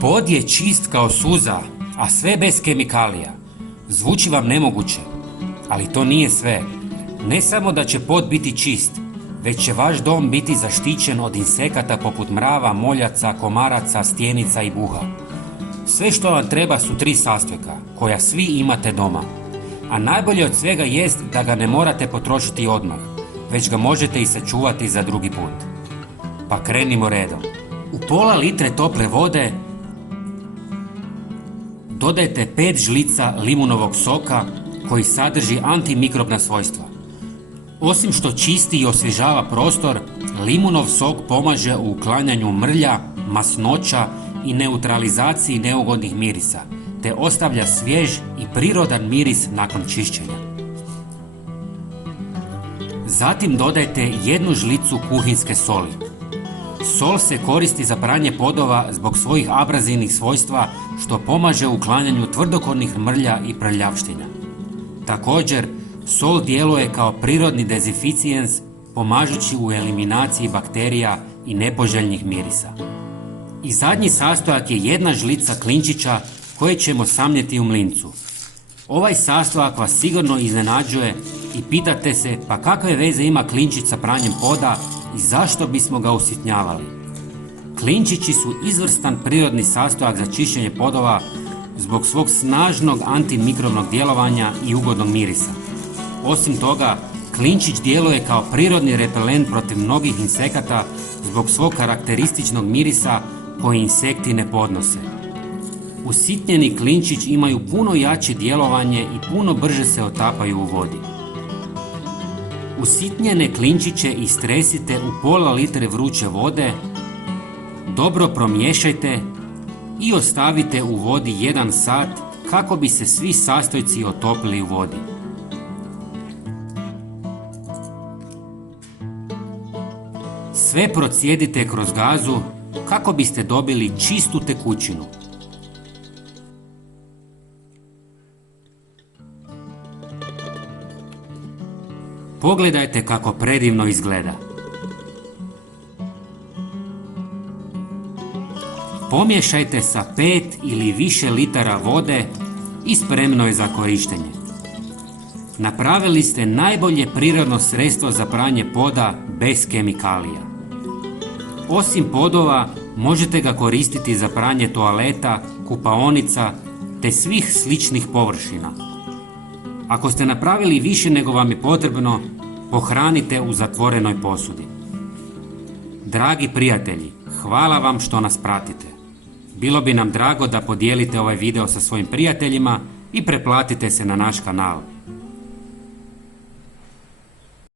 Pod je čist kao suza, a sve bez kemikalija. Zvuči vam nemoguće, ali to nije sve. Ne samo da će pod biti čist, već će vaš dom biti zaštićen od insekata poput mrava, moljaca, komaraca, stjenica i buha. Sve što vam treba su 3 sastojka, koja svi imate doma. A najbolje od svega jest da ga ne morate potrošiti odmah, već ga možete i sačuvati za drugi put. Pa krenimo redom. U pola litre tople vode dodajte 5 žlica limunovog soka koji sadrži antimikrobna svojstva. Osim što čisti i osvježava prostor, limunov sok pomaže u uklanjanju mrlja, masnoća i neutralizaciji neugodnih mirisa, te ostavlja svjež i prirodan miris nakon čišćenja. Zatim dodajte 1 žlicu kuhinjske soli. Sol se koristi za pranje podova zbog svojih abrazivnih svojstva što pomaže u uklanjanju tvrdokornih mrlja i prljavština. Također, sol djeluje kao prirodni dezinficijens pomažući u eliminaciji bakterija i nepoželjnih mirisa. I zadnji sastojak je 1 žlica klinčića koje ćemo samljeti u mlincu. Ovaj sastojak vas sigurno iznenađuje i pitate se pa kakve veze ima klinčić sa pranjem poda i zašto bismo ga usitnjavali. Klinčići su izvrstan prirodni sastojak za čišćenje podova zbog svog snažnog antimikrobnog djelovanja i ugodnog mirisa. Osim toga, klinčić djeluje kao prirodni repelent protiv mnogih insekata zbog svog karakterističnog mirisa koji insekti ne podnose. Usitnjeni klinčić imaju puno jače djelovanje i puno brže se otapaju u vodi. Usitnjene klinčiće istresite u pola litre vruće vode, dobro promiješajte i ostavite u vodi 1 sat kako bi se svi sastojci otopili u vodi. Sve procijedite kroz gazu kako biste dobili čistu tekućinu. Pogledajte kako predivno izgleda. Pomiješajte sa 5 ili više litara vode i spremno je za korištenje. Napravili ste najbolje prirodno sredstvo za pranje poda bez kemikalija. Osim podova, možete ga koristiti za pranje toaleta, kupaonica te svih sličnih površina. Ako ste napravili više nego vam je potrebno, pohranite u zatvorenoj posudi. Dragi prijatelji, hvala vam što nas pratite. Bilo bi nam drago da podijelite ovaj video sa svojim prijateljima i pretplatite se na naš kanal.